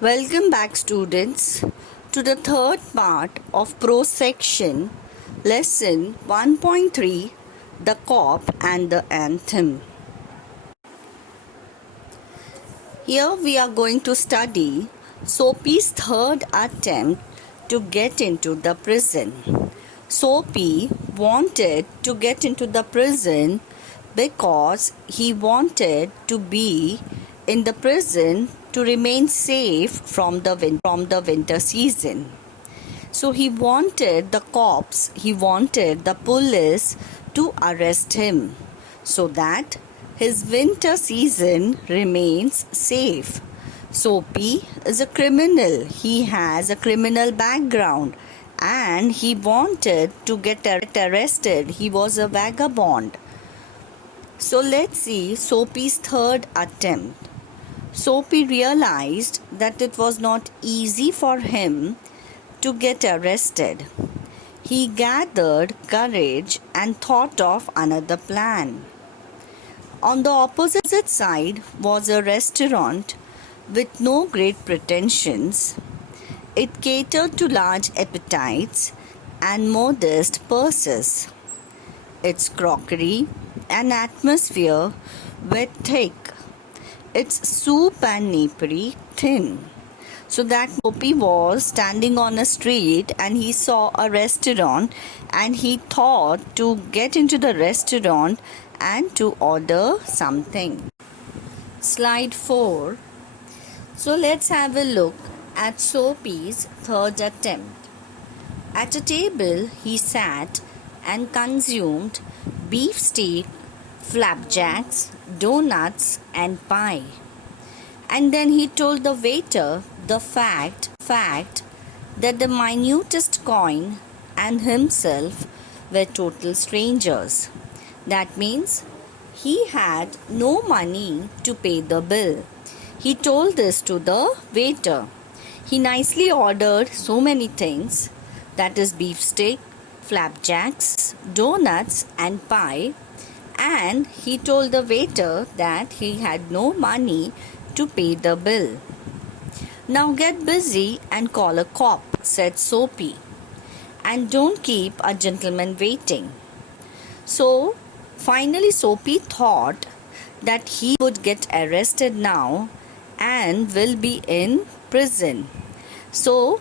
Welcome back, students, to the third part of prose section, lesson 1.3, The Cop and the Anthem. Here we are going to study Soapy's third attempt to get into the prison. Soapy wanted to get into the prison because he wanted to be in the prison to remain safe from the winter season. So he wanted the cops, he wanted the police to arrest him so that his winter season remains safe. Soapy is a criminal. He has a criminal background and he wanted to get arrested. He was a vagabond. So let's see Soapy's third attempt. Soapy realized that it was not easy for him to get arrested. He gathered courage and thought of another plan. On the opposite side was a restaurant with no great pretensions. It catered to large appetites and modest purses. Its crockery and atmosphere were thick, its soup and napery thin. So that Soapy was standing on a street and he saw a restaurant and he thought to get into the restaurant and to order something. Slide 4. So let's have a look at Soapy's third attempt. At a table he sat and consumed beefsteak, flapjacks, donuts and pie. And then he told the waiter the fact that the minutest coin and himself were total strangers. That means he had no money to pay the bill. He told this to the waiter. He nicely ordered so many things, that is beefsteak, flapjacks, donuts and pie, and he told the waiter that he had no money to pay the bill. Now get busy and call a cop, said Soapy, and don't keep a gentleman waiting. So finally Soapy thought that he would get arrested now and will be in prison. So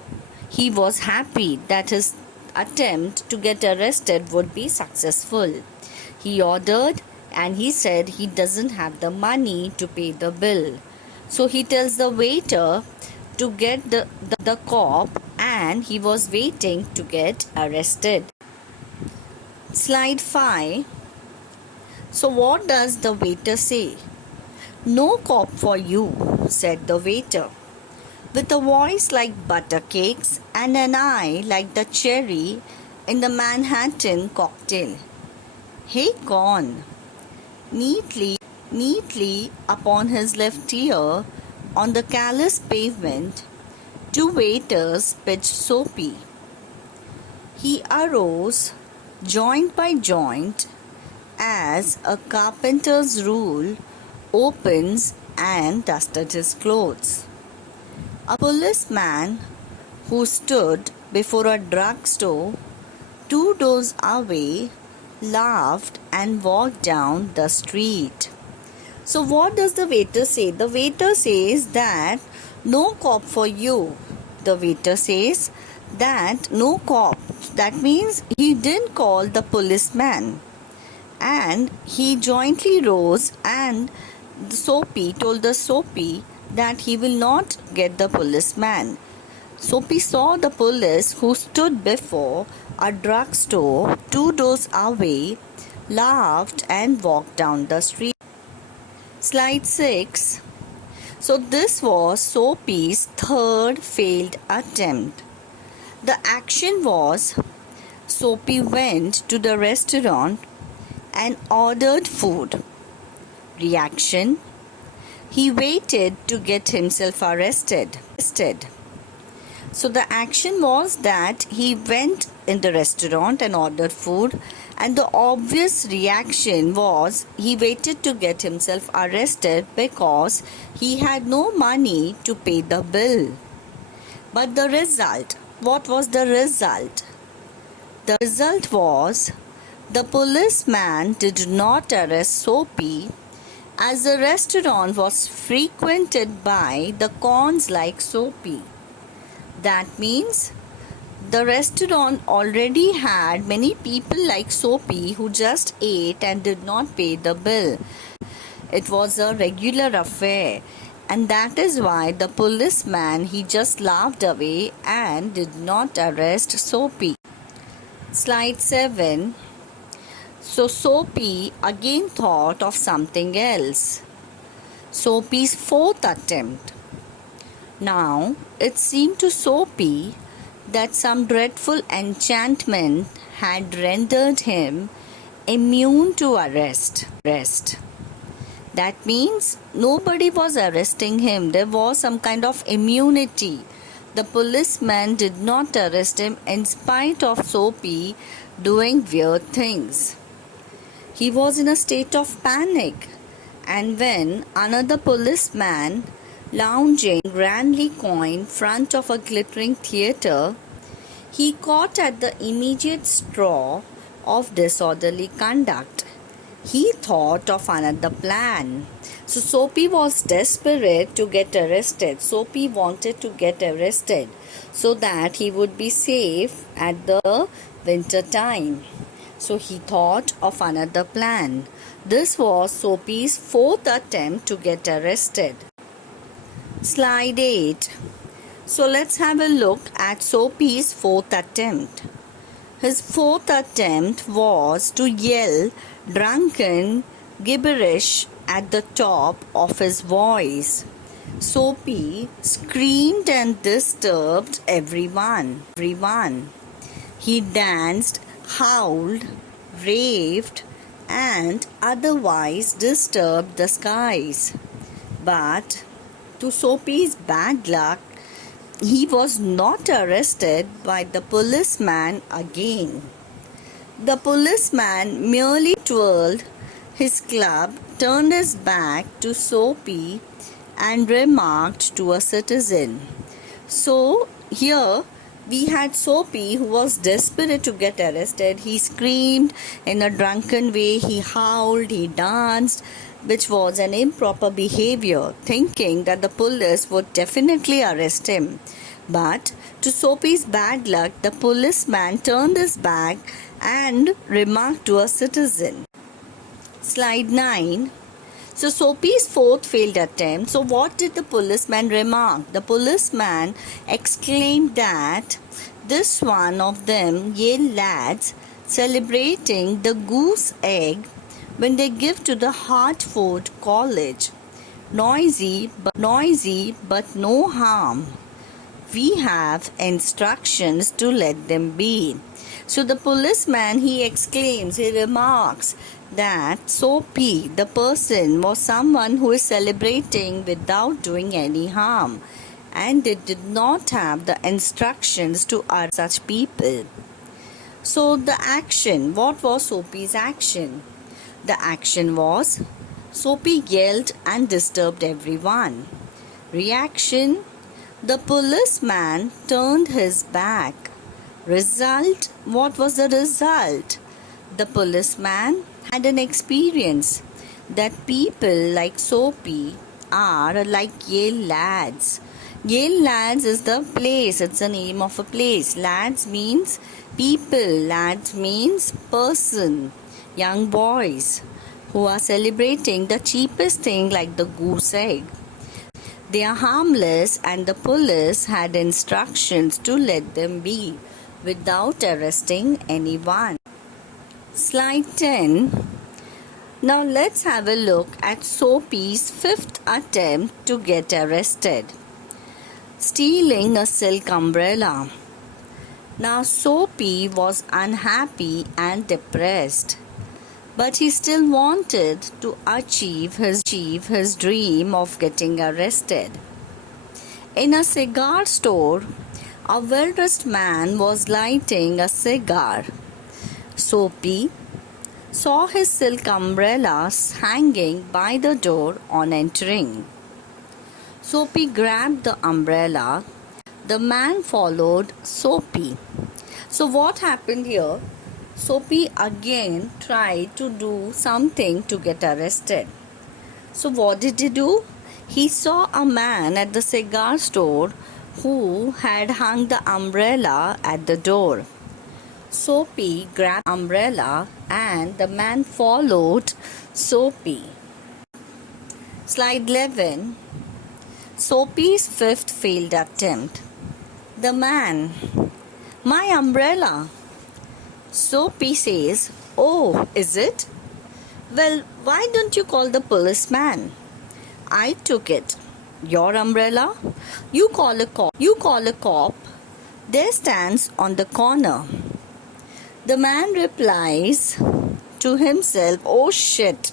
he was happy that his attempt to get arrested would be successful. He ordered and he said he doesn't have the money to pay the bill. So he tells the waiter to get the cop and he was waiting to get arrested. Slide 5. So what does the waiter say? "No cop for you," said the waiter, with a voice like butter cakes and an eye like the cherry in the Manhattan cocktail. "Hey, gone." Neatly upon his left ear, on the callous pavement, two waiters pitched Soapy. He arose, joint by joint, as a carpenter's rule opens, and dusted his clothes. A policeman who stood before a drugstore 2 doors away laughed and walked down the street. So what does the waiter say? The waiter says that no cop for you. The waiter says that no cop. That means he didn't call the policeman. And he jointly rose and Soapy told the Soapy that he will not get the policeman. Soapy saw the police who stood before a drugstore 2 doors away, laughed and walked down the street. Slide 6. So this was Soapy's third failed attempt. The action was Soapy went to the restaurant and ordered food. Reaction: he waited to get himself arrested. So the action was that he went in the restaurant and ordered food, and the obvious reaction was he waited to get himself arrested because he had no money to pay the bill. But the result, what was the result? The result was the policeman did not arrest Soapy, as the restaurant was frequented by the cons like Soapy. That means the restaurant already had many people like Soapy who just ate and did not pay the bill. It was a regular affair, and that is why the policeman he just laughed away and did not arrest Soapy. Slide 7. So Soapy again thought of something else. Soapy's fourth attempt. Now it seemed to Soapy that some dreadful enchantment had rendered him immune to arrest. That means nobody was arresting him. There was some kind of immunity. The policeman did not arrest him in spite of Soapy doing weird things. He was in a state of panic, and when another policeman lounging grandly in front of a glittering theatre, he caught at the immediate straw of disorderly conduct. He thought of another plan. So Soapy was desperate to get arrested. Soapy wanted to get arrested so that he would be safe at the winter time. So he thought of another plan. This was Soapy's fourth attempt to get arrested. Slide 8. So let's have a look at Soapy's fourth attempt. His fourth attempt was to yell drunken gibberish at the top of his voice. Soapy screamed and disturbed everyone. He danced, howled, raved, and otherwise disturbed the skies. But to Soapy's bad luck, he was not arrested by the policeman again. The policeman merely twirled his club, turned his back to Soapy, and remarked to a citizen. So here we had Soapy who was desperate to get arrested. He screamed in a drunken way, he howled, he danced, which was an improper behavior, thinking that the police would definitely arrest him. But to Soapy's bad luck, the policeman turned his back and remarked to a citizen. Slide 9. So Soapy's fourth failed attempt. So what did the policeman remark? The policeman exclaimed that this one of them Yale lads celebrating the goose egg when they give to the Hartford College. Noisy but no harm. We have instructions to let them be. So the policeman he exclaims, he remarks that Soapy, the person, was someone who is celebrating without doing any harm, and they did not have the instructions to arrest such people. So the action, what was Soapy's action? The action was Soapy yelled and disturbed everyone. Reaction, the policeman turned his back. Result, what was the result? The policeman had an experience that people like Soapy are like Yale lads. Yale lads is the place, it's the name of a place. Lads means people, lads means person, young boys who are celebrating the cheapest thing like the goose egg. They are harmless, and the police had instructions to let them be without arresting anyone. Slide 10. Now let's have a look at Soapy's fifth attempt to get arrested. Stealing a silk umbrella. Now Soapy was unhappy and depressed, but he still wanted to achieve his dream of getting arrested. In a cigar store, A well-dressed man was lighting a cigar. Soapy saw his silk umbrellas hanging by the door on entering. Soapy grabbed the umbrella. The man followed Soapy. So what happened here? Soapy again tried to do something to get arrested. So what did he do? He saw a man at the cigar store who had hung the umbrella at the door. Soapy grabbed the umbrella and the man followed Soapy. Slide 11. Soapy's fifth failed attempt. The man, my umbrella. Soapy says, oh, is it? Well, why don't you call the policeman? I took it. Your umbrella? You call a cop. There stands on the corner. The man replies to himself, oh shit,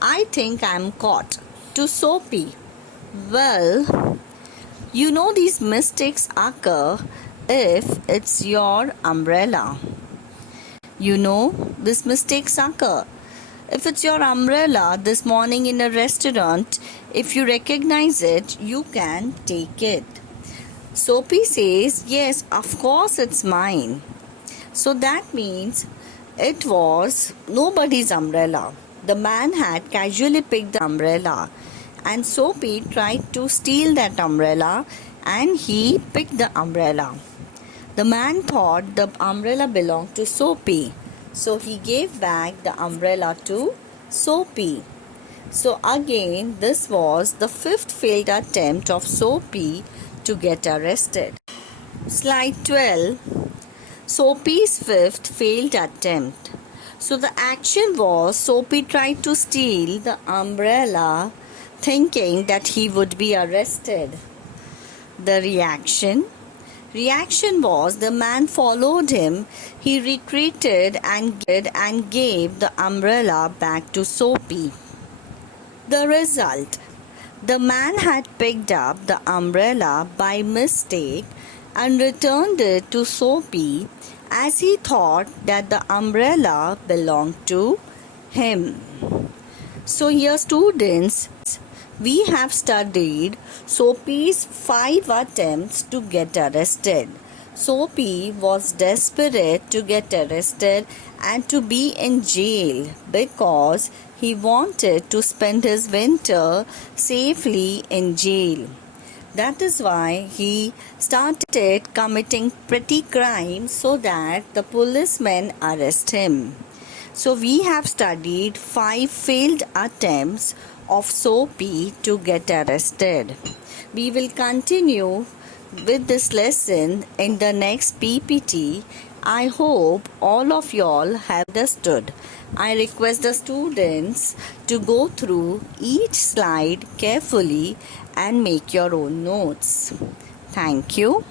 I think I'm caught. To Soapy, well, you know these mistakes occur if it's your umbrella. You know these mistakes occur. If it's your umbrella this morning in a restaurant, if you recognize it, you can take it. Soapy says, yes, of course it's mine. So that means it was nobody's umbrella. The man had casually picked the umbrella and Soapy tried to steal that umbrella and he picked the umbrella. The man thought the umbrella belonged to Soapy. So he gave back the umbrella to Soapy. So again, this was the fifth failed attempt of Soapy to get arrested. Slide 12. Soapy's fifth failed attempt. So the action was Soapy tried to steal the umbrella thinking that he would be arrested. The reaction was the man followed him. He retreated and gave the umbrella back to Soapy. The result: the man had picked up the umbrella by mistake and returned it to Soapy as he thought that the umbrella belonged to him. So here, students, we have studied Soapy's 5 attempts to get arrested. Soapy was desperate to get arrested and to be in jail because he wanted to spend his winter safely in jail. That is why he started committing petty crimes so that the policemen arrest him. So we have studied 5 failed attempts of Soapy to get arrested. We will continue with this lesson in the next PPT. I hope all of y'all have understood. I request the students to go through each slide carefully and make your own notes. Thank you.